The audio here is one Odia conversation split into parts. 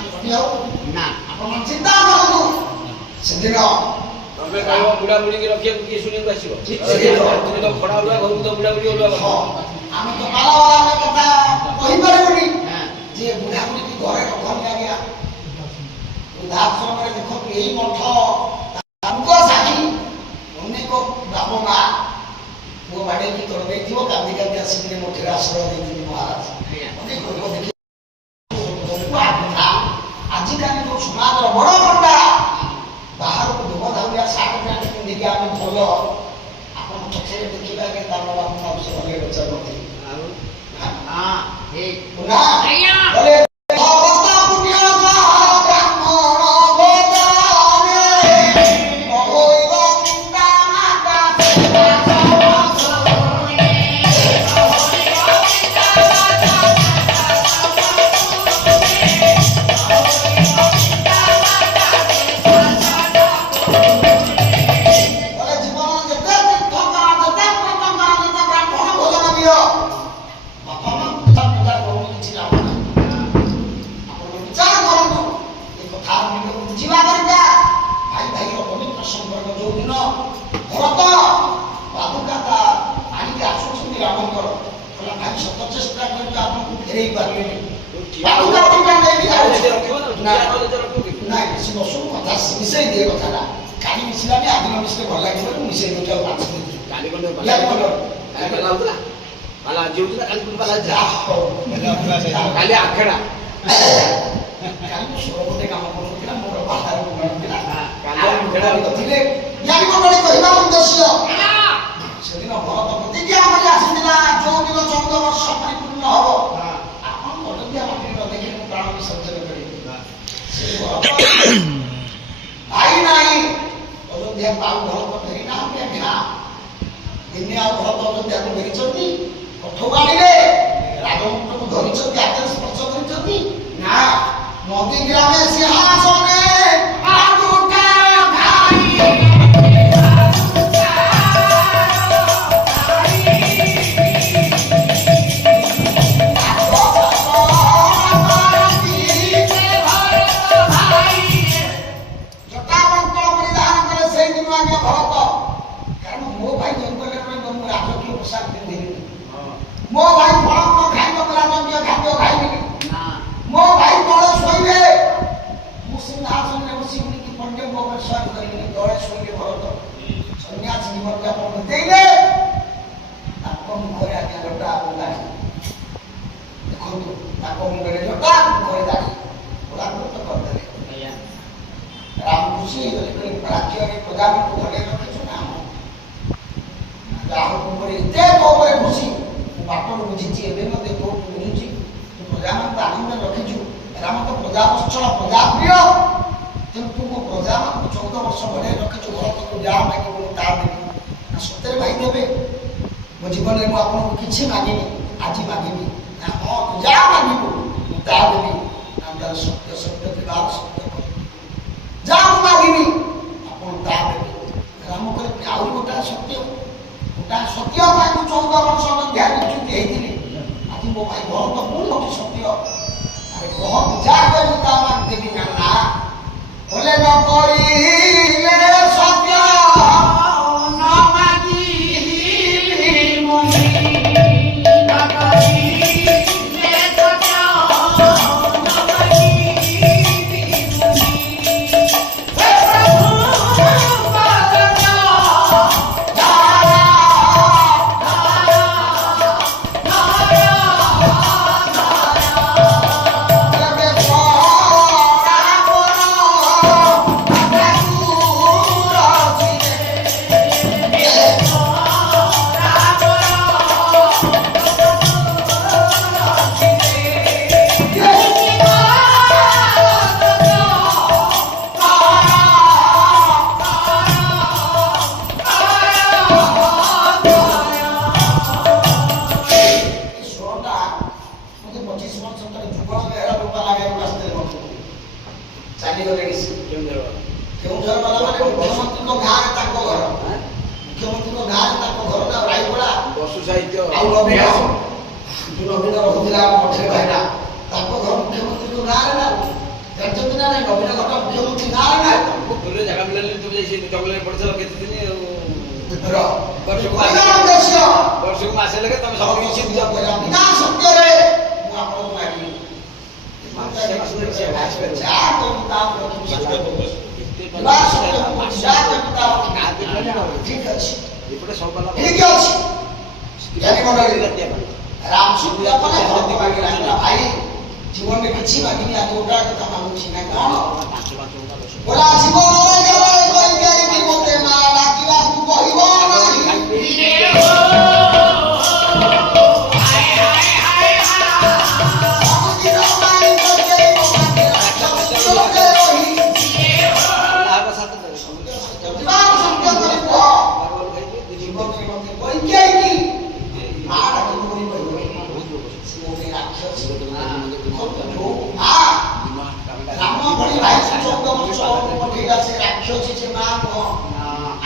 ନା ଆପଣ ଚିନ୍ତା କରନ୍ତୁ ସେଦିନ ତମେ କହିବ ବୁଢା ବୁଢୀକି ରଖିବାକୁ କିଏ ଶୁଣିବାକୁ ଆସିବ? ତୁମେ ତ ଖଡା ବୁଢା ଘରକୁ ତ ବୁଢା ବୁଢୀ ଅଲଗା କଥା। ଆମେ ତ ପାଲାବାଲା କଥା କହିପାରିବୁନି ଯେ ବୁଢା ବୁଢୀକି ଘରେ ରଖନ୍ତି ଆଜ୍ଞା। ବୃଦ୍ଧାଶ୍ରମରେ ଦେଖନ୍ତୁ ଏଇ ମଠ ତାଙ୍କ ସାକ୍ଷୀ ଅନେକ ବାପ ମା ପୁଅ ବାଡ଼େଇକି ତଳେ ଦେଇଥିବ କାନ୍ଦି କାନ୍ଦି ଆସିକିରି ମଠରେ ଆଶ୍ରୟ ଦେଇଥିଲି ମହାରାଜ। ଅନେକ ଲୋକ ଦେଖି ଆଜିକାଲି ଯୋଉ ସମାଜର ବଡ ପଣ୍ଡା ବାହାରକୁ ଧୋବ ଧାଉଳିଆ ସାର୍ଟ ପ୍ୟାଣ୍ଟ ପିନ୍ଧିକି ଆମେ ଭଲ ଆପଣ ପଛରେ ଦେଖିବା ଆଜ୍ଞା ତାର ବାପା ମା ବିଷୟ ଅନେକ ବଚା ନଥିଲେ। କାଲି ଆଖେଡା ସୌରଭ କାମ କରୁଥିଲା ମୋର ବାହାରକୁ ଥିଲେ କହିବାର ଉଦ୍ଦେଶ୍ୟ ସେଦିନ ଭରତ ପ୍ରତିଜ୍ଞା କରି ଆସିଥିଲା ଯୋଉ ଦିନ 14 ବର୍ଷ ପରିପୂର୍ଣ୍ଣ ହବ ଆପଣ ଅଯୋଧ୍ୟା ମାଟିରେ ନ ଦେଖିଲେ ମୁଁ ପ୍ରାଣ ବିସର୍ଜନ କରିବି। ସେ ଭରତ ଭାଇ ନାହିଁ ଅଯୋଧ୍ୟା ଆଉ ଭରତ ଫେରି ନାହାନ୍ତି ଆଜ୍ଞା। ଦିନେ ଆଉ ଭରତ ଅଯୋଧ୍ୟାକୁ ଫେରିଛନ୍ତି କଠଉଆଣିରେ ରାଜମୁଣ୍ଡକୁ ଧରିଛନ୍ତି ହାତରେ ସ୍ପର୍ଶ କରିଛନ୍ତି ନା ନଦୀ ଗ୍ରାମେ ସିଂହାସନେ ମୋ ଭାଇ ଫଳ ଖାଇବ ରାଜକୀୟ ଖାଦ୍ୟ ଖାଇବିନି ମୋ ଭାଇ ତଳେ ଶୋଇବେ ମୁଁ ସିଂହାସନରେ ବସି ଉଠିକି ପଣ୍ଡ୍ୟଙ୍କ ଉପରେ ସ୍ୱାଦ କରିବିନି ତଳେ ଶୋଇଲେ ଭରତ ସନ୍ନ୍ୟାସୀ ଜୀବନ ଯାପନ ବିତେଇଲେ ତାଙ୍କ ମୁଖରେ ଆଜ୍ଞା ଜଟା ଦାଢ଼ି ଦେଖନ୍ତୁ ତାଙ୍କ ମୁଣ୍ଡରେ ଜଟା ମୁଖରେ ଦାଢ଼ି ଗୋଳାକୃତ କରିଦେଲେ ରାମ ଖୁସି ହେଇଗଲେ ରାଜ୍ୟରେ ପ୍ରଜାମାନଙ୍କୁ ଧରେ ରଖିଛୁ ନା ଯାହା ଉପରେ ଏତେ ଉପରେ ଖୁସି ବାଟରୁ ବୁଝିଛି ଏବେ ମଧ୍ୟ କୋଉଠୁ ବୁଝୁଛି ତୁ ପ୍ରଜାମାନଙ୍କୁ ଆନନ୍ଦରେ ରଖିଛୁ ରାମ ତ ପ୍ରଜାବତ୍ସଳ ପ୍ରଜାପ୍ରିୟ କିନ୍ତୁ ମୋ ପ୍ରଜାମାନଙ୍କୁ 14 ବର୍ଷ ଘରେ ରଖିଛୁ ଭରତକୁ ଯାହା ମାଗିବୁ ମୁଁ ତାହା ଦେବି ନା ସତରେ ଭାଇ ଦେବେ ମୋ ଜୀବନରେ ମୁଁ ଆପଣଙ୍କୁ କିଛି ମାଗିନି ଆଜି ମାଗିବି ନା ହଁ ତୁ ଯାହା ମାଗିବୁ ମୁଁ ତାହା ଦେବି ନା ତାର ସତ୍ୟ ସତ୍ୟ ଥିବା ସତ୍ୟ ଯାହା ମୁଁ ମାଗିବି ଆପଣ ତାହା ଦେବେ ରାମ କହିଲେ ଆହୁରି ଗୋଟାଏ ସତ୍ୟ ସତ୍ୟ ପାଇଁ ମୁଁ 14 ବର୍ଷ ଧ୍ୟାନ ଚୁକ୍ତି ହେଇଥିଲି ଆଜି ମୋ ଭାଇ ଭରତ ପୁଣି ଅଛି ସତ୍ୟ ଆରେ କହ ଯାହା କହିବୁ ତା ମାଗ ଦେବି ନା ନା ବୋଲେ ନ କରିଲେ ସତ୍ୟ ନ ମାଗିଲି ମୁନି ନ କରିଲେ ସତ୍ୟ ନ ମାଗିଲି ମୁନି ହେ ଜାଣିଛନ୍ତି ନା ନାଇଁ ନବୀନ ଘଟ ମୁଖ୍ୟମନ୍ତ୍ରୀ ନାଁରେ ନାଇଁ ପୁରୀରେ ଜାଗା ମିଳିଲାନି ତୁମେ ଯାଇ ସେ ଜଙ୍ଗଲରେ ପଡ଼ିଥିଲ କେତେ ଦିନ ବର୍ଷକୁ ମାସେ ଲେଖେ ତମେ ସବୁ କିଛି ବିନା ସତ୍ୟରେ ମୁଁ ଆପଣଙ୍କୁ ମାଗିବି ଯାହା କରିବି ତା ଠିକ ଅଛି ଠିକ ଅଛି ଜ୍ଞାନୀ ମଣ୍ଡଳୀ ରାମ ସତ୍ୟ କଲେ ଭାଇ ଜୀବନରେ କିଛି ମାଗିନି ଆଜି ଗୋଟା କଥା ମାଗୁଛି ନା କଣ ବୋଲା ଜୀବନରେ କେବେ କହିପାରିବି ମୋତେ ମା ଡାକିବାକୁ କହିବ ନାହିଁ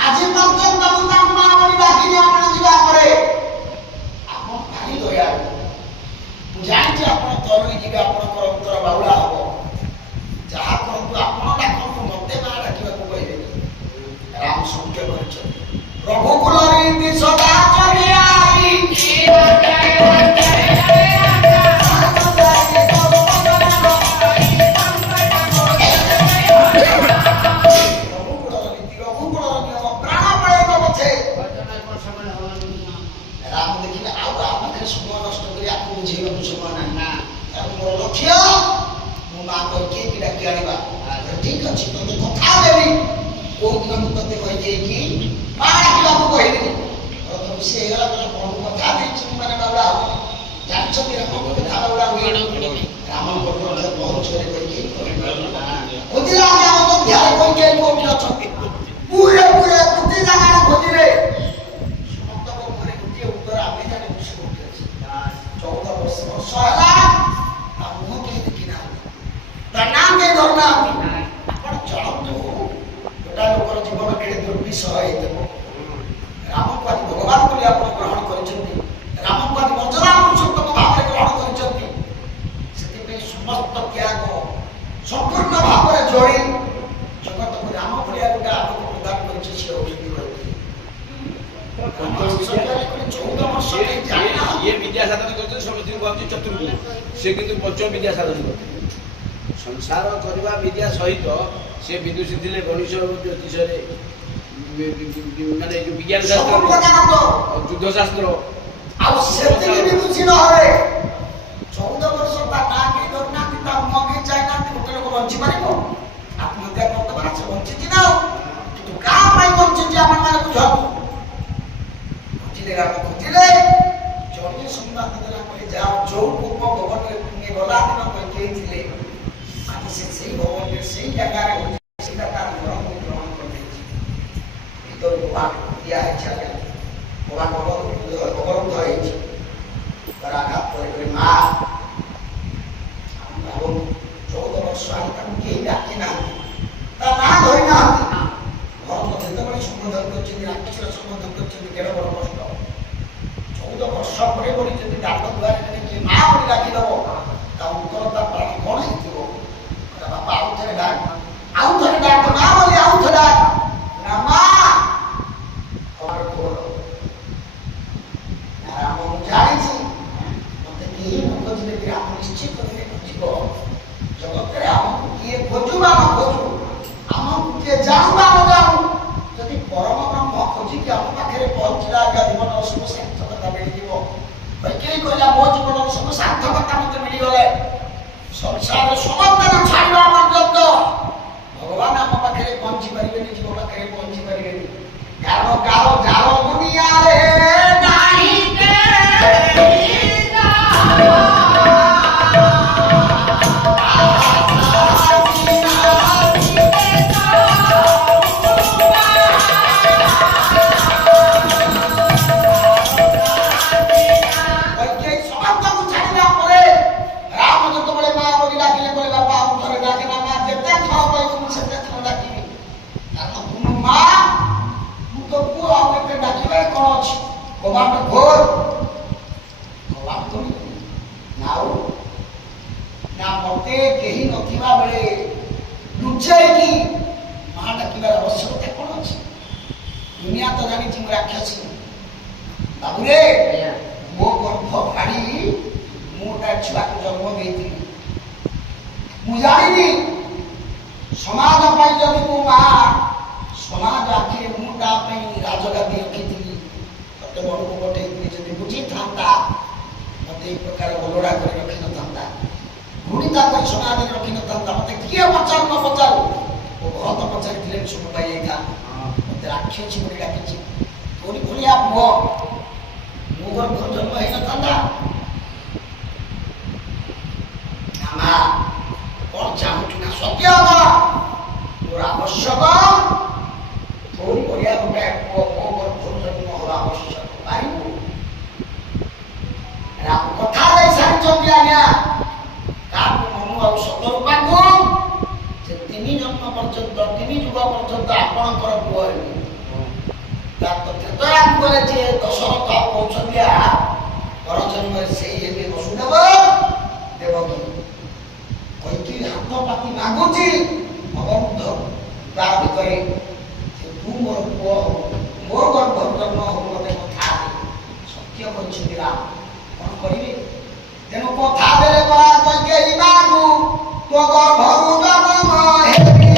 ଆଜି ପର୍ଯ୍ୟନ୍ତ ମୁଁ ତାଙ୍କୁ ମା ବୋଲି ଡାକିନି ଆପଣ ଯିବା ପରେ ଆପଣ ଭାରି ଦୟାଳୁ ମୁଁ ଜାଣିଛି ଆପଣ ତରୁଣୀ ଯିବେ ଆପଣଙ୍କର ଉତ୍ତର ବାଉଳା ହବ ଯାହା କରନ୍ତୁ ଆପଣ ଡାକନ୍ତୁ ମତେ ମା ଡାକିବାକୁ କହିବେନି ରାମ ସତ୍ୟ କରିଛନ୍ତି ରଘୁକୁଳ ରୀତି ସଦା ଚଳିଆଇ ଠିକ ଅଛି ତତେ କଥା ଦେବି କୋଉ ଦିନ ମୁଁ ତତେ କହିଦେଇକି ମା ଡାକିବାକୁ କହିବିନି ସେ ହେଇଗଲା କହିଲା କଣ କଥା ଦେଇଛି ମାନେ ବାଉଳା ହବ ଜାଣିଛନ୍ତି ରାମ କଥା ବାଉଳା ହୁଏ ରାମ ପହଞ୍ଚରେ କହିକି ଖୋଜିଲା ଆମ ଧ୍ୟାନ କହିକି କୋଉଠି ଅଛନ୍ତି ପୁରେ ପୁରେ ଗୋଟିଏ ଜାଗାରେ ଖୋଜିଲେ ସମସ୍ତଙ୍କ ଉପରେ ଗୋଟିଏ ଉତ୍ତର ଆମେ ଜାଣିବୁ ସେ କୋଉଠି ଅଛି 14 ବର୍ଷ ହେଲା ତା ମୁହଁ କେହି ଦେଖି ନାହାନ୍ତି ତା ନାଁ କେହି ଧରୁନାହାନ୍ତି ଆପଣ ଚଳନ୍ତୁ ଗୋଟା ଲୋକର ଜୀବନ କେଡ଼େ ଦୁର୍ବିଷହ ହେଇଥିବ ରାମକୁ ଆଜି ଭଗବାନ ବୋଲି ଆପଣ ଗ୍ରହଣ କରିଛନ୍ତି ରାମକୁ ଆଜି ମଜରା ପୁରୁଷୋତ୍ତମ ଭାବରେ ଗ୍ରହଣ କରିଛନ୍ତି ସେଥିପାଇଁ ସମସ୍ତ ତ୍ୟାଗ ସମ୍ପୂର୍ଣ୍ଣ ଭାବରେ ଯୋଡ଼ି ଜଗତକୁ ରାମ ଭଳିଆ ଗୋଟେ ଆଗକୁ ପ୍ରଦାନ କରିଛି ସେ ହଉଛନ୍ତି ଇଏ ବିଦ୍ୟା ସାଧନ କରୁଛନ୍ତି ସମସ୍ତଙ୍କୁ କହୁଛି ଚତୁର୍ଗୁଣ ସେ କିନ୍ତୁ ପଞ୍ଚମ ବିଦ୍ୟା ସାଧନ କରୁଛନ୍ତି ସଂସାର କରିବା ବିଦ୍ୟା ସହିତ ସେ ବିଦୁଷୀ ଥିଲେ ଗଣିତ ଜ୍ୟୋତିଷରେ ମାନେ ଯୋଉ ବିଜ୍ଞାନ ଶାସ୍ତ୍ର ଯୁଦ୍ଧ ଶାସ୍ତ୍ର ଆଉ ସେତିକି ବିଦୁଷୀ ନହେଲେ 14 ବର୍ଷ ତା ନାଁ କେହି ଧରୁନାହାନ୍ତି ତା ମୁହଁ କେହି ଚାହିଁନାହାନ୍ତି ଗୋଟେ ଲୋକ ବଞ୍ଚି ପାରିବ ଆତ୍ମହତ୍ୟା କରିଦେବା ସେ ବଞ୍ଚିଛି ନା କିନ୍ତୁ କାହା ପାଇଁ ବଞ୍ଚିଛି ଆପଣ ମାନେ ବୁଝନ୍ତୁ ଖୋଜିଲେ ରାମ ଖୋଜିଲେ ଜଣେ ସମ୍ବାଦ ଦେଲା କହିଲେ ଯାଅ ଯୋଉ ପୂର୍ବ ଭବନରେ ପୁଣି ଗଲା ଦିନ କହିଥିଲେ ଆଜି ସେ ସେଇ ଭବନରେ ସେଇ ଜାଗାରେ ସେଇଟା ତାର ଗ୍ରହଣ କରିଦେଇଛି ଭିତରକୁ ଦିଆହେଇଛି ଆଜ୍ଞା ଅବରୁଦ୍ଧ ହେଇଛି ଆଘାତ କରି ମା 14 ବର୍ଷ ଆଣି ତାଙ୍କୁ କେହି ଡାକି ନାହାନ୍ତି ତା ନାଁ ଧରି ନାହାନ୍ତି ଭରତ ଯେତେବେଳେ ସମ୍ବୋଧନ କରିଛନ୍ତି ରାକ୍ଷୀର ସମ୍ବୋଧନ କରିଛନ୍ତି କେଡ଼େ ବଡ଼ କଷ୍ଟ 14 ବର୍ଷ ପରେ ପରି ଯଦି ଡାକ ଦୁଆରେ କିଏ ମା ବୋଲି ଡାକିଦବ ତା ଉତ୍ତର ତା ପ୍ରାଣ କଣ ହେଇଥିବ ବାପା ଆଉ ଥରେ ଡାକ ମା ବୋଲି ଆଉ ଥରେ ଡାକ ନା ମା ରାମ ମୁଁ ଜାଣିଛି ମତେ କେହି ନ ଖୋଜିଲେ ବି ରାମ ନିଶ୍ଚିତ ଖୋଜିବ ଜଗତରେ ଆମକୁ କିଏ ଖୋଜୁ ବା ନ ଖୋଜୁ ଆମକୁ କିଏ ଜାଣୁ ବା ନ ଜାଣୁ ଯଦି ପରମ ବ୍ରହ୍ମ ଖୋଜିକି ଆମ ପାଖରେ ପହଞ୍ଚିଲା ଆଜ୍ଞା ଜୀବନର ସବୁ ସାର୍ଥକତା ମିଳିଯିବ କେହି କହିଲା ମୋ ଜୀବନର ସବୁ ସାର୍ଥକତା ମତେ ମିଳିଗଲେ ସଂସାର ସମର୍ଥନ ଛାଡ଼ିବା ପର୍ଯ୍ୟନ୍ତ ଭଗବାନ ଆମ ପାଖରେ ପହଞ୍ଚି ପାରିବେନି ଜୀବ ପାଖରେ ପହଞ୍ଚି ପାରିବେନି କାରଣ କାଳ ଜାଳ ଦୁନିଆରେ ନାହିଁ କବାଟ ଘୋର କବାଟ ନା ମତେ କେହି ନଥିବା ବେଳେ ସମାଜ ପାଇଁ ଯଦି ମୁଁ ମା ସମାଜ ଆଖିରେ ମୁଁ ତା ପାଇଁ ରାଜଗାଦି ରଖିଥିଲି ମତେ ମନକୁ ପଠେଇଥିଲି ଯଦି ବୁଝିଥାନ୍ତା ମତେ ଏଇ ପ୍ରକାର ଅଲୋଡ଼ା କରି ରଖିନଥାନ୍ତା ଘୁଣିତା କରି ସମାଜରେ ରଖିନଥାନ୍ତା ମତେ କିଏ ପଚାରୁ ନ ପଚାରୁ ମୋ ଭରତ ପଚାରିଥିଲେ ବି ଶୁଭ ପାଇଯାଇଥାନ୍ତା ମତେ ରାକ୍ଷୀ ବୋଲି ଡାକିଛି ତୋରି ଭଳିଆ ପୁଅ ମୋ ଗର୍ଭ ଜନ୍ମ ହେଇନଥାନ୍ତା ମା କଣ ଚାହୁଁଛୁ ନା ସତ୍ୟ ମୋର ଆବଶ୍ୟକ ତୋରି ଭଳିଆ ଗୋଟେ ପୁଅ ମୋ ଗର୍ଭ ଜନ୍ମ ହେବା ଆବଶ୍ୟକ ପାରିବୁ ରାମ କଥା ଦେଇ ସାରିଛନ୍ତି ଆଜ୍ଞା କାହାକୁ ମନୁ ଆଉ ସତରୂପାକୁ ସେ 3 ଜନ୍ମ ପର୍ଯ୍ୟନ୍ତ 3 ଯୁଗ ପର୍ଯ୍ୟନ୍ତ ଆପଣଙ୍କର ପୁଅ ହେବେ ତ୍ରେତୟାନ୍ତରରେ ଯିଏ ଦଶରଥ କହୁଛନ୍ତି ପର ଜନ୍ମରେ ସେଇ ହେବେ ବସୁଦେବ ଦେବକୀ କୈକେୟୀ ହାତ ପାତି ମାଗୁଛି ଅବରୁଦ୍ଧ ତା ଭିତରେ ସେ ତୁ ମୋର ପୁଅ ମୋ ଗର୍ଭ ଜନ୍ମ ହଉ ମତେ କଥା ସତ୍ୟ କହିଛନ୍ତି ରାମ କଣ କରିବେ ତେଣୁ କଥା ଦେଲେ ପରା କୈକେୟୀ ମାଗୁ ତୋ ଗର୍ଭରୁ ଜନ୍ମ ହେବି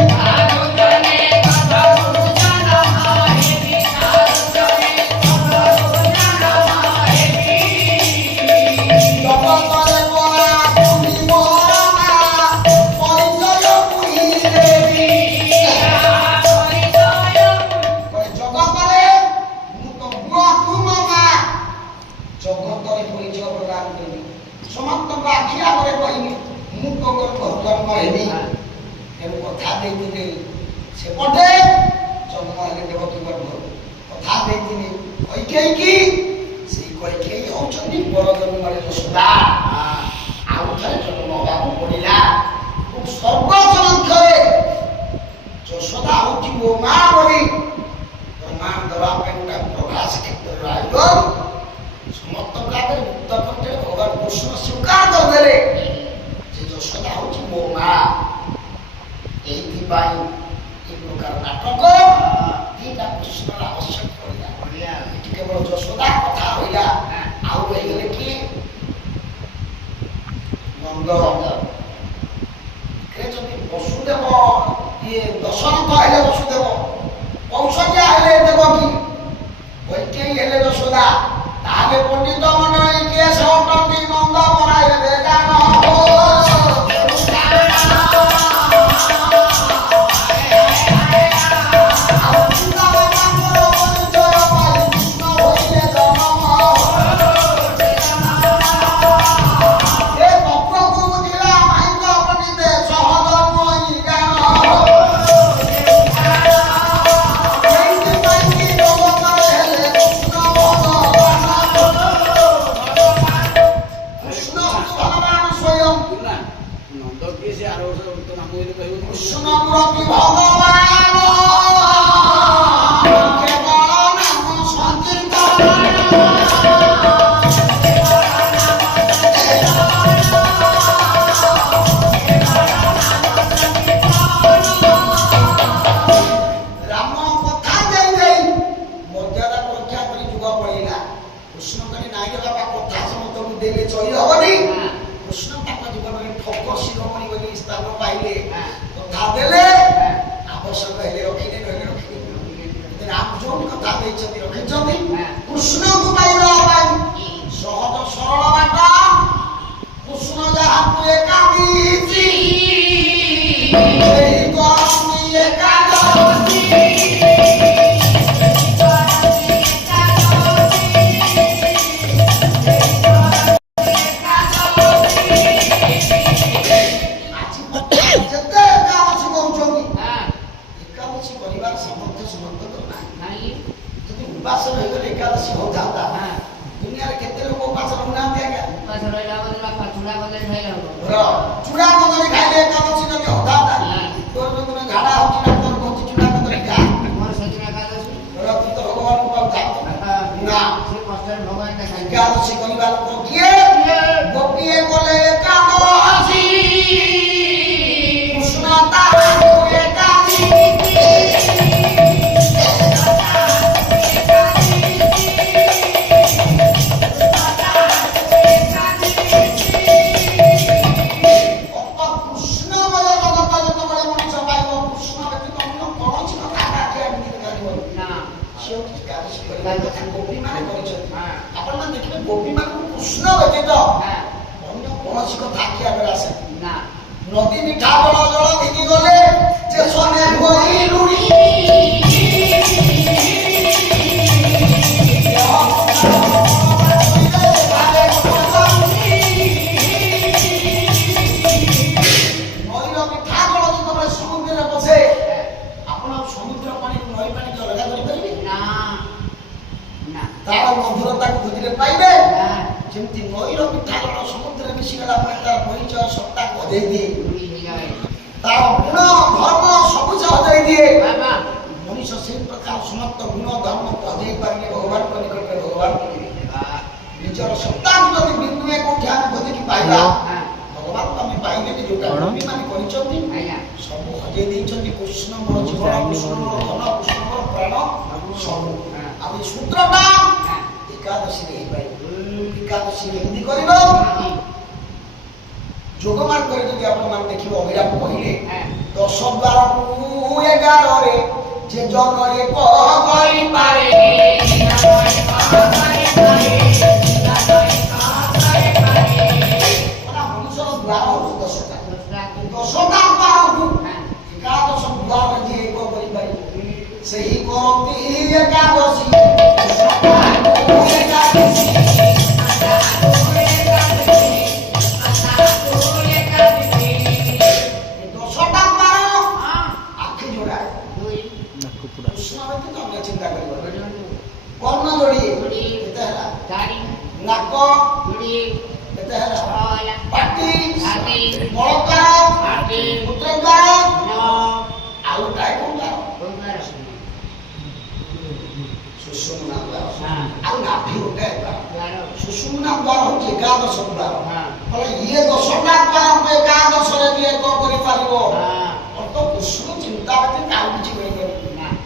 ସମସ୍ତଙ୍କ ଆଖି ଆଗରେ କହିବି ମୁଁ ତୋର ଜନ୍ମ ହେବି ତେଣୁ କଥା ଦେଇଥିଲି ସେପଟେ ଜନ୍ମ ହେଲେ ଦେବକୀ ଗର୍ଭରୁ କଥା ଦେଇଥିଲି କୈକେୟୀ ସେଇ କୈକେୟୀ ହଉଛନ୍ତି ପର ଜନ୍ମରେ ଯଶୋଦା ଆଉ ଥରେ ଜନ୍ମ ହେବାକୁ ପଡ଼ିଲା ସର୍ବୋଚ୍ଚ ଲକ୍ଷ୍ୟରେ ଯଶୋଦା ହଉଛି ମୋ ମା ବୋଲି ପ୍ରମାଣ ଦେବା ପାଇଁ ଗୋଟେ ପ୍ରଭାସ କ୍ଷେତ୍ରରେ ଆয়োଗ ସମସ୍ତଙ୍କ ଆଗରେ ମୁକ୍ତ କଣ୍ଠରେ ଭଗବାନ କୃଷ୍ଣ ସ୍ୱୀକାର କରିଦେଲେ ଯେ ଯଶୋଦା ହଉଛି ମୋ ମା ଏଇଥିପାଇଁ ଏ ପ୍ରକାର ନାଟକ ଦିଟା କୃଷ୍ଣର ଆବଶ୍ୟକ ପଡ଼ିଲା ଏଠି କେବଳ ଯଶୋଦା କଥା ରହିଲା ଆଉ ରହିଗଲେ କି ନନ୍ଦ ଯଦି ବସୁଦେବ ଇଏ ଦଶରଥ ହେଲେ ବସୁଦେବ କୌଶଲ୍ୟା ହେଲେ ଦେବକୀ କୈକେୟୀ ହେଲେ ଯଶୋଦା ତାହେଲେ ପଣ୍ଡିତ ମଣ୍ଡଳୀ କିଏ ସେ ଅଟନ୍ତି ନନ୍ଦ ବନାଇବେ ଗାନ କୃଷ୍ଣଙ୍କୁ ପାଇବା ପାଇଁ ସହଜ ସରଳ ବାଟ କୃଷ୍ଣ ଯାହାକୁ ଏକାଦଶୀ କରିବାର ସାମର୍ଥ୍ୟ ସମର୍ଥ ନାହିଁ ଯଦି ଉପାସ ରହିଗଲେ ଏକାଦଶୀ ହଉଥାନ୍ତା ଦୁନିଆରେ କେତେ ଲୋକ ଉପାସ ରହୁନାହାନ୍ତି ଆଜ୍ଞା ଚୁଡ଼ା କଦଳୀ ଖାଇଲେ ଏକାଦଶୀ ଯଦି ହଉଥାନ୍ତା ଗୋପୀ ମାନେ କରିଛନ୍ତି। ହଁ। ଆପଣମାନେ ଦେଖିବେ ଗୋପୀ ମାନଙ୍କୁ କୃଷ୍ଣ ବ୍ୟତୀତ ଅନ୍ୟ କୌଣସି କଥା ଆଖି ଆଗରେ ଆସେ ନା ନଦୀ ମିଠା ଜଳ ଜଳ ଦିଦି ଗଲେ ଯେ ସନେ ହୋଇ ଲୁଣି ନଦୀର ମିଠା ଜଳ ଯେତେବେଳେ ସମୁଦ୍ରରେ ବସେ ଆପଣ ସମୁଦ୍ର ପାଣି ନଈ ପାଣିକି ଅଲଗା କରିପାରିବେ? ନା ନା ତାର ମଧୁରତାକୁ ବୁଝିଲେ ପାଇବେ। ନା ଯେମିତି ନଈର ମିଠା ଜଳ ସମୁଦ୍ରରେ ମିଶିଗଲା ପରେ ତାର ପରିଚୟ ସତ୍ତାକୁ ହଜେଇ ଦିଏ, ବୁଢ଼ୀ ହେଇଯାଏ ତାର ଗୁଣ ଧର୍ମ ସବୁ ସେ ହଜେଇ ଦିଏ। ବାବା ମଣିଷ ସେଇ ପ୍ରକାର ସମସ୍ତ ଗୁଣ ଧର୍ମକୁ ହଜେଇ ପାରିଲେ ଭଗବାନଙ୍କ ନିକଟରେ ଭଗବାନ ନିଜର ସତ୍ତାକୁ ଯଦି ବିନ୍ଦୁଏ କୋଉଠି ଆମେ ଖୋଜିକି ପାଇବା ଭଗବାନଙ୍କୁ ଆମେ ପାଇବେନି। ଯୋଉଟା ଗୋପୀମାନେ କରିଛନ୍ତି ଆଜ୍ଞା ସବୁ ହଜେଇ ଦେଇଛନ୍ତି। କୃଷ୍ଣ ମୋର ଜୀବନ, କୃଷ୍ଣ ମୋର ଧନ, କୃଷ୍ଣ ମୋର ପ୍ରାଣ ସବୁ। ଆଉ ଏଇ ସୂତ୍ରଟା ଏକାଦଶୀରେ ହେଇପାରିବ। ଏକାଦଶୀରେ ଏମିତି କରିବ। ଯୋଗ ମାର୍ଗରେ ଯଦି ଆପଣମାନେ ଦେଖିବେ ଅଭିରାମ କହିଲେ 10 ଦ୍ୱାରକୁ 11ରେ ଯେ ଜନ ଏକ କରିପାରେ ମଣିଷର ଦ୍ୱାର ହଉଛି 10ଟା। 10ଟା ଦ୍ୱାରକୁ ଏକାଦଶ ଦ୍ୱାର ଯିଏ ଏକ କରିପାରିବ ସେହି କରନ୍ତି ଏକାଦଶୀ। କୃଷ୍ଣ ବ୍ୟତୀତ ଆମେ ଚିନ୍ତା କରିବା। କର୍ଣ୍ଣ ଯୋଡ଼ିଏ କେତେ ହେଲା? ନାକ କେତେ ହେଲା? ପାଟି, ମଳଦ୍ୱାର, ମୂତ୍ରଦ୍ୱାର, ଆଉ ଗୋଟାଏ କୋଉ ଦ୍ୱାର? ସୁଷୁମ୍ନା ଦ୍ୱାର। ଆଉ ନାଭି ଗୋଟାଏ ଦ୍ୱାର। ସୁଷୁମ୍ନା ଦ୍ୱାର ହଉଛି ଏକାଦଶ ଦ୍ୱାର। ଫଳେ ଇଏ 10ଟା ଦ୍ୱାରକୁ ଏକାଦଶରେ ବି ଏକ କରିପାରିବ। ଅର୍ଥ କୃଷ୍ଣ ଚିନ୍ତା ବ୍ୟତୀତ ଆଉ କିଛି କରିପାରିବ।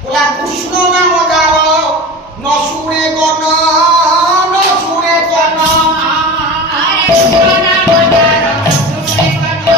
बोला कृष्ण नाम गाओ न सुने कर्ण न सुने कर्ण कृष्ण नाम गाओ न सुने कर्ण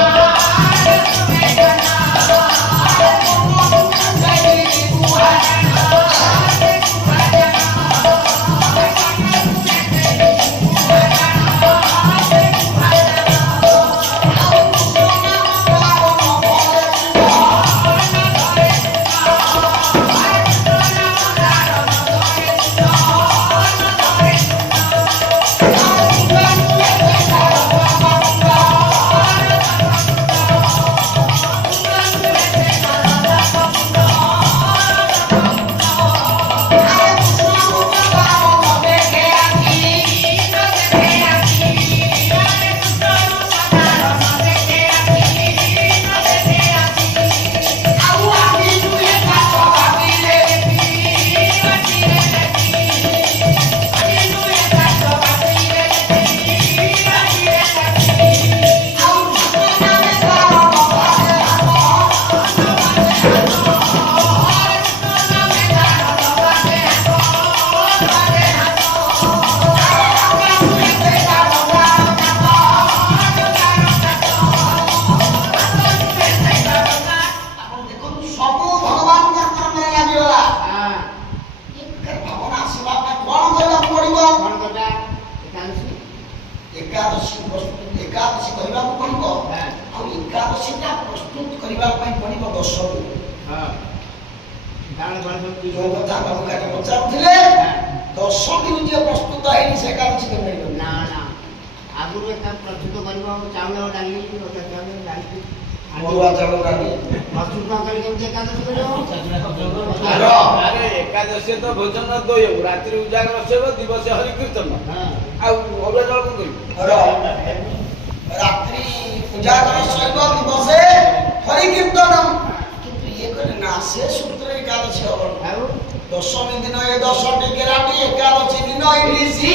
ଏକାଦଶୀ କରିବାକୁ ପଡ଼ିବ। ଆଉ ଏକାଦଶୀଟା ପ୍ରସ୍ତୁତ କରିବା ପାଇଁ ପଡ଼ିବ 10 ଦିନ। ଯୋଉ କଥା ବାବୁକାରୀ ପଚାରୁଥିଲେ 10 ଦିନ ଯିଏ ପ୍ରସ୍ତୁତ ହେଇନି ସେ ଏକାଦଶୀ କରିପାରିବ ନା ନା ଆଗରୁ ଏକା ପ୍ରସ୍ତୁତ କରିବ ଚାଉଳ ଡାଲି ଅରୁଆ ଚାଉଳ ଡାଲି ପ୍ରସ୍ତୁତ କରି କେମିତି ଏକାଦଶୀ କରିବ? ଆରେ ଏକାଦଶୀ ତ ଭୋଜନ ଦୋଇବ ରାତ୍ରି ଉଜାଗର ସେବ ଦିବସ ହରି କୀର୍ତ୍ତନ ଆଉ ଅରୁଆ ଚାଉଳ କଣ କରିବ? ରାତ୍ରି ଉଜାଗର ସହିତ ଦିବସେ ହରି କୀର୍ତ୍ତନ କିନ୍ତୁ ଇଏ କହିଲେ ନା ସେ ସୂତ୍ରରେ ଏକାଦଶୀ ହବ। ଆଉ ଦଶମୀ ଦିନ ଏ 10ଟି କେରାଟି ଏକାଦଶୀ ଦିନ ଇଲିସି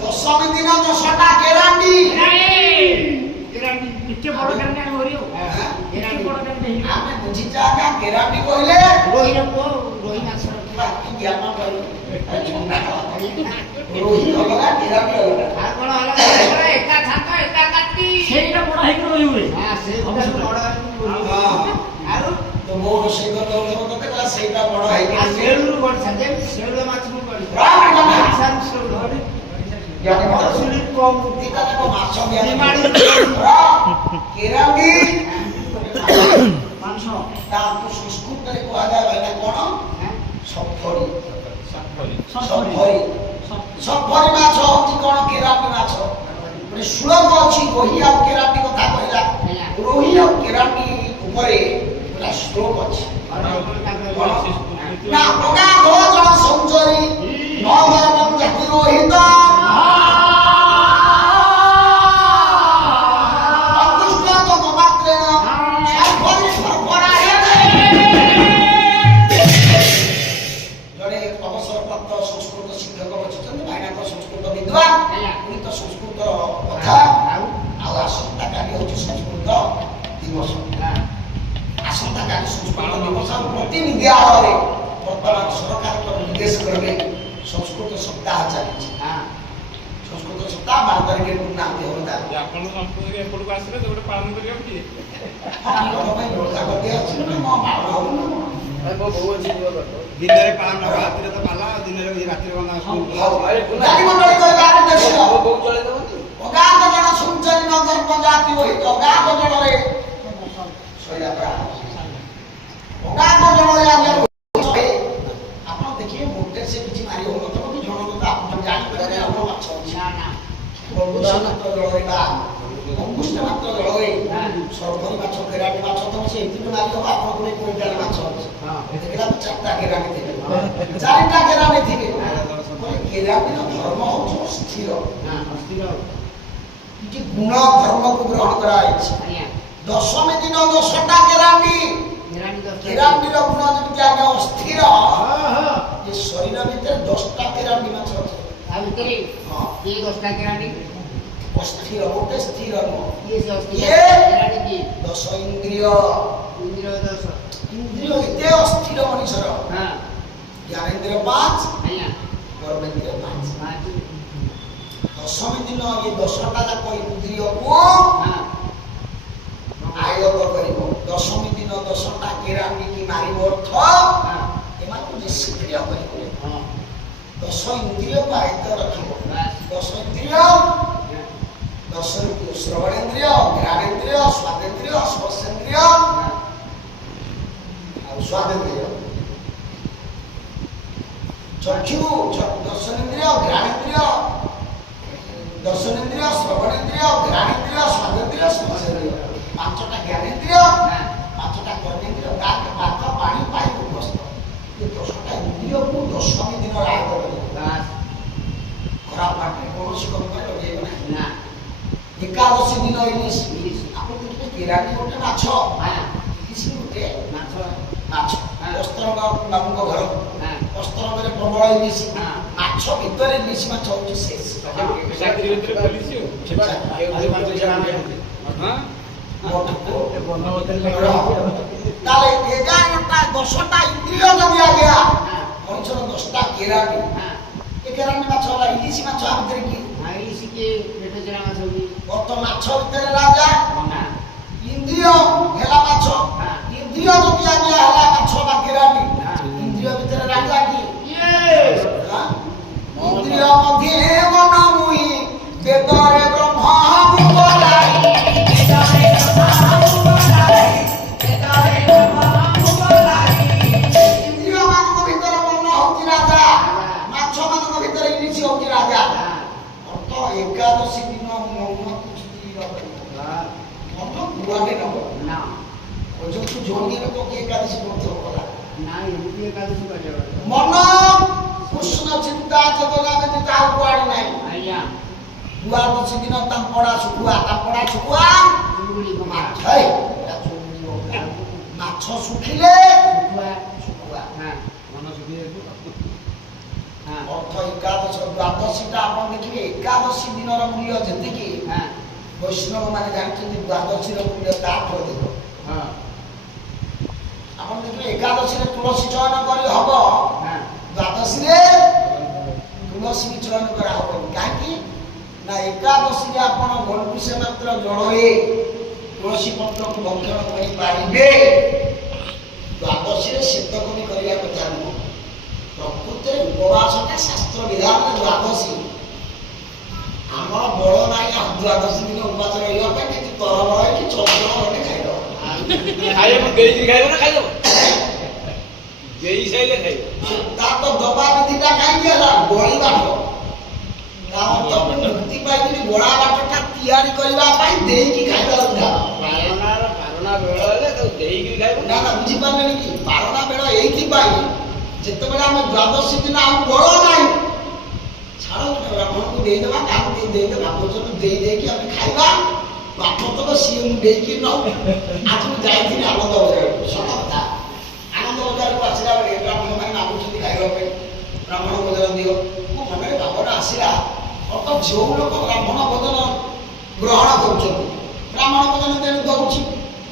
ଦଶମୀ ଦିନ 10ଟା କେରାଟି ଆମେ ବୁଝିଛେ ଆଜ୍ଞା କେରାଟି କହିଲେ ରୋହି ମାଛ ବାକି ଜ୍ଞାନ କରି ରୋହି ଅଲଗା କିରାଟି ଅଲଗା ଆଉ କଣ ଅଲଗା ଏକା ଥାକ ଏକା କାଟି ସେଇଟା ବଡ ହେଇକି ରହିବେ। ହଁ ସେଇଟା ବଡ ଆଉ ତ ମୋ ରୋଷେଇ କଥା ତତେ କହିଲା ସେଇଟା ବଡ ହେଇକି ସେଳୁରୁ ବଢିସା ଯେମିତି ସେଳୁର ମାଛକୁ ବଢିସା କମ ଦିଟା ଯାକ ମାଛ ନିମାଡ଼ି କିରାଟି ମାଂସ ତାକୁ ସଂସ୍କୃତରେ କୁହାଯାଏ ଭାଇନା କଣ ସଫରି ସଫରି ସଫରି ମାଛ ହଉଛି କଣ କେରାଟି ମାଛ ଗୋଟେ ଶ୍ଲୋକ ଅଛି ରୋହି ଆଉ କେରାଟି କଥା କହିଲା ରୋହି ଆଉ କେରାଟି ଉପରେ ଗୋଟେ ଶ୍ଲୋକ ଅଛି ନା ଅଗାଧ ଜଳ ସଞ୍ଚରୀ ନଗରମ ଜାତି ରୋହିତ ଅଦୃଷ୍ଟ ତମ ମାତ୍ରେଣ ସଫରି ସଫରା ଜଣେ ଅବସରପ୍ରାପ୍ତ ସଂସ୍କୃତ ଶିକ୍ଷକ ବସିଛନ୍ତି ଭାଇନାଙ୍କ ସଂସ୍କୃତ ବିଦ୍ୱାନ ପୁଣି ତ ସଂସ୍କୃତର କଥା ଆଉ ଆସନ୍ତାକାଲି ହେଉଛି ସଂସ୍କୃତ ଦିବସ ଆସନ୍ତାକାଲି ସଂସ୍କୃତ ଦିବସ ପ୍ରତି ବିଦ୍ୟାଳୟରେ ବର୍ତ୍ତମାନ ସରକାରଙ୍କ ନିର୍ଦ୍ଦେଶ କ୍ରମେ ସଂସ୍କୃତ ସପ୍ତାହ ଚାଲିଛି ସଂସ୍କୃତ ସପ୍ତାହ 12 ତାରିଖରେ ପୂର୍ଣ୍ଣାହୁତି ହନ୍ତା ଆପଣ ସଂସ୍କୃତି ଏପଟକୁ ଆସିଲେ ତ ଗୋଟେ ପାଳନ କରିବାକୁ କିଏ ଆମ ପାଇଁ ରୋଜା କରିଦିଆଛି ନା ମୋ ପାଳନ ହବ ନା ମୋ ବୋଉ ଅଛି ଯିବ ବାଟ। ଦିନରେ ପାଳନ ହବ ରାତିରେ ତ ପାଲା ଦିନରେ ରାତିରେ ବନ୍ଧା ଜାତିମଣ୍ଡଳୀ କହିବା ଉଦ୍ଦେଶ୍ୟ ମୋ ବୋଉ ଚଳେଇ ଦେବନି। ଅଗାଧ ଜଳ ସଞ୍ଚରୀ ନଗର ଜାତି ରୋହିତ ଅଗାଧ ଜଳରେ ଶୋଇଲା ପ୍ରାଣ ଅଗାଧ ଜଳରେ ଆମେ ଆପଣ ଦେଖିବେ ଗୋଟେ ସେ କିଛି ମାରି ହଉନଥିବ କି ଜଣକୁ ତ ଆପଣ ଜାଣିପାରିବେ ଆମର ମାଛ ଅଛି ଅଙ୍ଗୁଷ୍ଠ ମାତ୍ର ଜଳରେ ବା ଅଙ୍ଗୁଷ୍ଠ ମାତ୍ର ଜଳରେ ସରଫରି ମାଛ କେରାଟି ମାଛ ତ ସେ ଏଥିରୁ ମାରି ହବ ଆପଣ କୋଡ଼ିଏ କୁଇଣ୍ଟାଲ ମାଛ ଅଛି ଦେଖିଲା ତ 4ଟା କେରାଟି ଥିବେ 4ଟା କେରାଟି ଥିବେ କେରାଟିର ଧର୍ମ ହଉଛି ଅସ୍ଥିର କିଛି ଗୁଣ ଧର୍ମକୁ ଗ୍ରହଣ କରାଯାଇଛି ଦଶମୀ ଦିନ 10ଟା କେରାଟି କେରାଟିର ଗୁଣ ଯେମିତି ଆଜ୍ଞା ଅସ୍ଥିର ଏ ଶରୀର ଭିତରେ 10ଟା କେରାଟି ମାଛ ଅଛି ତା ଭିତରେ ହଁ କିଏ 10ଟା କେରାଟି ଅସ୍ଥିର ଗୋଟେ ସ୍ଥିର ନୁହଁ କିଏ ସେ ଅସ୍ଥିର କିଏ? କେରାଟି କିଏ 10 ଇନ୍ଦ୍ରିୟ ଇନ୍ଦ୍ରିୟ ଦୋଷ ଇନ୍ଦ୍ରିୟ ଏତେ ଅସ୍ଥିର ମଣିଷର ହଁ ଜ୍ଞାନେନ୍ଦ୍ରିୟ 5 ଆଜ୍ଞା କର୍ମେନ୍ଦ୍ରିୟ 5 ପାଞ୍ଚ ଦଶମୀ ଦିନ ଏ 10ଟା ଯାକ ଇନ୍ଦ୍ରିୟକୁ ହଁ ଆୟତ କରିବ ଦଶମୀ ଦିନ 10ଟା କେରାଟି କି ମାରିବ ଅର୍ଥ ଏମାନଙ୍କୁ ନିଷ୍କ୍ରିୟ କରିବ ହଁ 10 ଇନ୍ଦ୍ରିୟକୁ ଆୟତ ରଖିବ ବାସ୍ 10 ଇନ୍ଦ୍ରିୟ 10 ଶ୍ରବଣେନ୍ଦ୍ରିୟ ଘ୍ରାଣେନ୍ଦ୍ରିୟ ସ୍ୱାଦେନ୍ଦ୍ରିୟ ସ୍ପର୍ଶେନ୍ଦ୍ରିୟ ଆଉ ସ୍ୱାଦେନ୍ଦ୍ରିୟ ଚକ୍ଷୁ ଦର୍ଶନେନ୍ଦ୍ରିୟ ଘ୍ରାଣେନ୍ଦ୍ରିୟ ଦର୍ଶନେନ୍ଦ୍ରିୟ ଶ୍ରବଣେନ୍ଦ୍ରିୟ ଘ୍ରାଣେନ୍ଦ୍ରିୟ ସ୍ୱାଦେନ୍ଦ୍ରିୟ ସ୍ପର୍ଶେନ୍ଦ୍ରିୟ 5ଟା ଜ୍ଞାନେନ୍ଦ୍ରିୟ 5ଟା କର୍ମେନ୍ଦ୍ରିୟ ବାକ ପାଣି ପାଇ ଉପସ୍ଥ ଏ 10ଟା ଇନ୍ଦ୍ରିୟକୁ ଦଶମୀ ଦିନ ଆୟତ କରିବ ବାସ୍ ଖରାପ ପାଟିରେ କୌଣସି କର୍ମରେ ଲଗେଇବ ନାହିଁ ନା ଏକାଦଶୀ ଦିନ ଇଲିଶ ଇଲିଶ। ଆପଣ ଦେଖିବେ କେରାଟି ଗୋଟେ ମାଛ ହଁ ଇଲିଶ ଗୋଟେ ମାଛ ମାଛ ହଁ। ଅସ୍ତରଙ୍ଗ ବାବୁଙ୍କ ଘର ହଁ ଅସ୍ତରଙ୍ଗରେ ପ୍ରବଳ ଇଲିଶ ହଁ। ମାଛ ଭିତରେ ଇଲିଶ ମାଛ ହଉଛି ଶେଷ ଚାକିରି ଭିତରେ ପୋଲିସ ହଁ ତାହେଲେ 11ଟା 10ଟା ଇନ୍ଦ୍ରିୟ ଯଦି ଆଜ୍ଞା ମଣିଷର 10ଟା କେରାଟି ଏ କେରାଟି ମାଛ ହେଲା ଇଲିଶ ମାଛ ଆ ଭିତରେ କି ଇଲିଶ କିଏ ପେଟ ଚେରା ମାଛ କିଏ ବର୍ତ୍ତ ମାଛ ଭିତରେ ରାଜା ନା ଇନ୍ଦ୍ରିୟ ହେଲା ମାଛ ଇନ୍ଦ୍ରିୟ ଯଦି ଆଜ୍ଞା ହେଲା ମାଛ ବା କେରାଟି ଇନ୍ଦ୍ରିୟ ଭିତରେ ରାଜା କି ଇନ୍ଦ୍ରିୟ ମଧ୍ୟରେ ମନ ମୁହିଁ ବେଦରେ ବ୍ରହ୍ମା ମୁଗଲାଇ ଇନ୍ଦ୍ରିୟ ମାନଙ୍କ ଭିତରେ ମନ ହଉଛି ରାଜା ମାଛ ମାନଙ୍କ ଭିତରେ ଇଲିଶ ହଉଛି ରାଜା ଅର୍ଥ ଏକାଦଶୀ ଦିନ ମନ କିଛି ମନ କୁଆଡେ ନବ ନା ଯୋଉ ଯୋଗୀ ଲୋକ କି ଏକାଦଶୀ କରୁଥିବ କଲା ନା ଏମିତି ଏକାଦଶୀ କରିବା ମନ କୃଷ୍ଣ ଚିନ୍ତା ଚେତନା ବ୍ୟତୀତ ଆଉ କୁଆଡେ ନାହିଁ ଆଜ୍ଞା ଦ୍ୱାଦଶୀ ଦିନ ତାମ୍ପଡା ଶୁଖୁଆ ଚୁଙ୍ଗୁଡ଼ି ମାଛ ଏଇଟା ଚୁଙ୍ଗୁଡ଼ି ବଙ୍କା। ମାଛ ଶୁଖିଲେ ଶୁଖୁଆ ମନ ଶୁଖି ଯାଇଥିବ ଅର୍ଥ ଏକାଦଶ ଦ୍ୱାଦଶୀଟା ଆପଣ ଦେଖିବେ ଏକାଦଶୀ ଦିନର ମୂଲ୍ୟ ଯେତିକି ବୈଷ୍ଣବ ମାନେ ଜାଣିଛନ୍ତି ଦ୍ୱାଦଶୀର ମୂଲ୍ୟ ତାଠୁ ଅଧିକ ଆପଣ ଦେଖିବେ ଏକାଦଶୀରେ ତୁଳସୀ ଚୟନ କରି ହବ ଏକାଦଶୀରେ ତୁଳସୀ ଚୟନ କରାହବନି। କାହିଁକି ନା ଏକାଦଶୀରେ ଆପଣ ଗଣ୍ଡୁଷେ ମାତ୍ର ଜଳରେ ତୁଳସୀ ପତ୍ରକୁ ଭକ୍ଷଣ କରିପାରିବେ। ଦ୍ୱାଦଶୀରେ ଶେତକବି କରିବା କଥା ନୁହଁ। ପ୍ରକୃତରେ ଉପବାସଟା ଶାସ୍ତ୍ର ବିଧାନରେ ଦ୍ୱାଦଶୀ। ଆମର ବଳ ନାହିଁ ଆଉ ଦ୍ୱାଦଶୀ ଦିନ ଉପବାସ ରହିବା ପାଇଁ, କିନ୍ତୁ ତରବର ହେଇକି ଚଞ୍ଚଳ ଗୋଟେ ଖାଇଦବ। ଖାଇବ ଦେଇକି ଖାଇବ ନା ଖାଇବ ଦେଇ ସାଇଲେ ଖାଇବ। ତା ତ ଦବା ବିଧିଟା କାହିଁକି ହେଲା? ବଳି ବାଟ। ତା ଅର୍ଥ ମୁକ୍ତି ପାଇକିରି ବଳା ବାଟଟା ତିଆରି କରିବା ପାଇଁ ଦେଇକି ଖାଇବା କଥା। ପାରଣା ବେଳ ହେଲେ ତାକୁ ଦେଇକି ଖାଇବ ନା ନା ବୁଝିପାରିଲେନି କି? ପାରଣା ବେଳ ଏଇଥିପାଇଁ ଯେତେବେଳେ ଆମେ ଦ୍ୱାଦଶୀ ଦିନ ଆଉ ବଳ ନାହିଁ, ଛାଡ଼ ଗୋଟେ ବ୍ରାହ୍ମଣକୁ ଦେଇଦେବା, କାହାକୁ ଦେଇଦେବା, ଭୋଜନ ଦେଇକି ଆମେ ଖାଇବା। ବାଟ ତକ ସିଏ ମୁଁ ଦେଇକି ନଉ। ଆଜି ମୁଁ ଯାଇଥିଲି ଆନନ୍ଦ ବଜାରକୁ, ସତ କଥା। ଆନନ୍ଦ ବଜାରକୁ ଆସିଲା ବେଳେ ବ୍ରାହ୍ମଣ ମାନେ ମାଗୁଛନ୍ତି ଖାଇବା ପାଇଁ, ବ୍ରାହ୍ମଣ ଭୋଜନ ଦିଅ। ମୋ ମନରେ ଭାବନା ଆସିଲା, ଅର୍ଥ ଯେଉଁ ଲୋକ ବ୍ରାହ୍ମଣ ଭୋଜନ ଗ୍ରହଣ କରୁଛନ୍ତି, ବ୍ରାହ୍ମଣ ଭୋଜନ ତେଣୁ ଦଉଛି,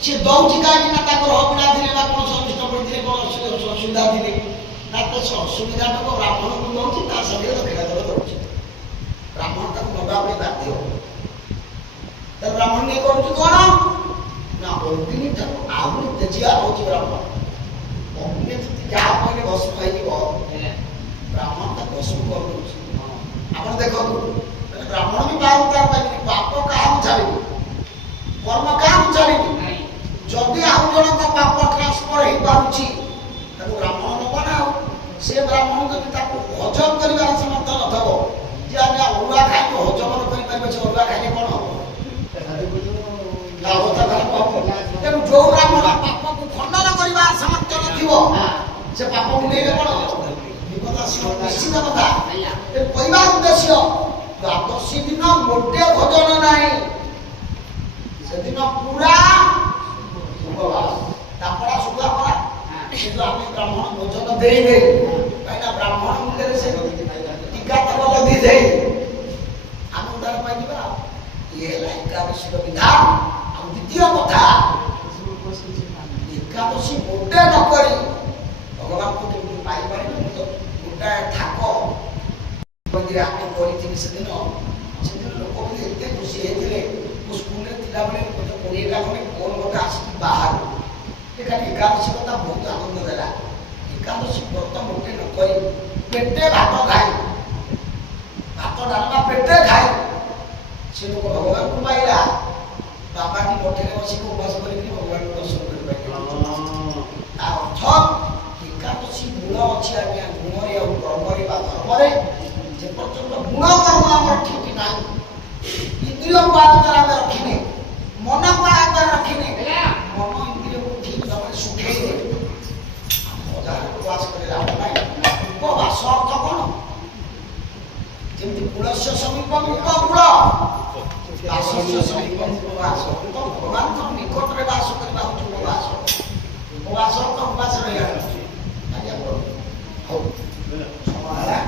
ସେ ଦଉଛି କାହିଁକି ନା ତାଙ୍କର ହବିଡ଼ା ଥିଲେ ବା କୌଣସି ଅନିଷ୍ଟ ପଡ଼ିଥିଲେ, କ'ଣ ଅସୁବିଧା ଥିଲେ, ନା ତ ସେ ଅସୁବିଧାଟାକୁ ବ୍ରାହ୍ମଣକୁ ଦଉଛି, ତା ସାଙ୍ଗରେ ଦକ୍ଷିଣା ଦେବ ଦଉଛି। ବ୍ରାହ୍ମଣ ତାକୁ ନବା ପାଇଁ ବାଧ୍ୟ। ତାର ବ୍ରାହ୍ମଣ ନେଇ କରୁଛି କ'ଣ ନା ଅଗ୍ନିଟାକୁ ଆହୁରି ତେଜିଆ ହଉଛି ବ୍ରାହ୍ମଣ। ଅଗ୍ନି ଯଦି ଯାହା କହିଲେ ଭସ୍ମ ହେଇଯିବ, ବ୍ରାହ୍ମଣ ତା ଭସ୍ମ କରିଦଉଛି। ଆପଣ ଦେଖନ୍ତୁ, ବ୍ରାହ୍ମଣ ବି ବାରମ୍ବାର ପାଇବେନି, ପାପ କାହାକୁ ଛାଡ଼ିବି, କର୍ମ କାହାକୁ ଛାଡ଼ିବି। ଯଦି ଆଉ ଜଣଙ୍କ ପାପ ଟ୍ରାନ୍ସଫର ହେଇପାରୁଛି, ତାକୁ ବ୍ରାହ୍ମଣ ନବ ନା। ଆଉ ସେ ବ୍ରାହ୍ମଣ ଯଦି ତାକୁ ହଜମ କରିବାର ସାମର୍ଥ୍ୟ ନଥିବ, ଯେ ଆମେ ଅରୁଆ ଖାଇକି ହଜମ ନ କରିପାରିବେ, ସେ ଅରୁଆ ଖାଇଲେ କ'ଣ ହବ? ତେଣୁ ଯୋଉ ବ୍ରାହ୍ମଣ ପାପକୁ ଖଣ୍ଡନ କରିବାର ସାମର୍ଥ୍ୟ ନଥିବ, ସେ ପାପକୁ ନେଇଲେ କ'ଣ ବିପଦ ଆସିବ, ନିଶ୍ଚିତ କଥା। କହିବାର ଉଦ୍ଦେଶ୍ୟ, ଦ୍ୱାଦଶୀ ଦିନ ମୋଟେ ଭୋଜନ ନାହିଁ, ସେଦିନ ପୁରା ଉପବାସ। ତାପରା ଶୁଖା ପରା, କିନ୍ତୁ ଆମେ ବ୍ରାହ୍ମଣ ଭୋଜନ ଦେଇଦେଇ, କାହିଁକିନା ବ୍ରାହ୍ମଣ ମୁଣ୍ଡରେ ସେ ଟୀକା ତକ ଲଦି ଦେଇ ଆମେ ଉଦ୍ଧାର ପାଇଯିବା। ଇଏ ହେଲା ଏକାଦଶୀର ବିଧାନ। ଆଉ ଦ୍ୱିତୀୟ କଥା, ଏକାଦଶୀ ମୋଟେ ନ କରି ଭଗବାନଙ୍କୁ କେମିତି ପାଇପାରିବେ? ମୁଁ ତ ଗୋଟାଏ ଥାକ ମନ୍ଦିର ଆମେ କରିଥିଲି ସେଦିନ ଲୋକ ଏତେ ଖୁସି ହେଇଥିଲେ। ମୁଁ ସ୍କୁଲରେ ଥିଲାବେଳେ ମୋତେ 20ଟା ଖଣ୍ଡେ ଫୋନ୍ ଗୋଟେ ଆସିକି ବାହାରୁ ଖାଲି ଏକାଦଶୀ କଥା ବହୁତ ଆନନ୍ଦ ଦେଲା। ଏକାଦଶୀ ବ୍ରତ ମୋଟେ ନ କରି ପେଟେ ଭାତ ଖାଇ, ଭାତ ଡାଲମା ପେଟେ ଖାଇ ସେ ଲୋକ ଭଗବାନଙ୍କୁ ପାଇଲା। ବାବାଟି ମଠରେ ବସିକି ଉପବାସ କରିକି ଭଗବାନଙ୍କୁ ଦର୍ଶନ କରିପାରିଲେ। ତା ଅର୍ଥ ଏକାଦଶୀ ଗୁଣ ଅଛି ଆଜ୍ଞା, ଗୁଣରେ ଆଉ କର୍ମରେ ବା ଧର୍ମରେ। ଯେ ପର୍ଯ୍ୟନ୍ତ ଗୁଣ କର୍ମ ଆମର ଠିକ ନାହିଁ, ଇନ୍ଦ୍ରିୟକୁ ଆୟତ୍ତରେ ଆମେ ରଖିନେ, ମନକୁ ଆୟତ୍ତରେ ରଖିନେ, ମନ ଇନ୍ଦ୍ରିୟକୁ ଠିକ ଭାବରେ ଶୁଖେଇ ଦେ, ଉପବାସ କରି ଲାଭ ନାହିଁ। ଉପବାସ ଅର୍ଥ କ'ଣ? ଯେମିତି କୁଳସ୍ୟ ସମୀପମ୍ ଉପକୂଳ, ବାସସ୍ୟ ସମୀପମ୍ ଉପବାସ। ଭଗବାନଙ୍କ ନିକଟରେ ବାସ କରିବା ହେଉଛି ଉପବାସ। ଉପବାସ ଅର୍ଥ ଉପବାସ ରହିବା। ହଉ ସମୟ ହେଲା।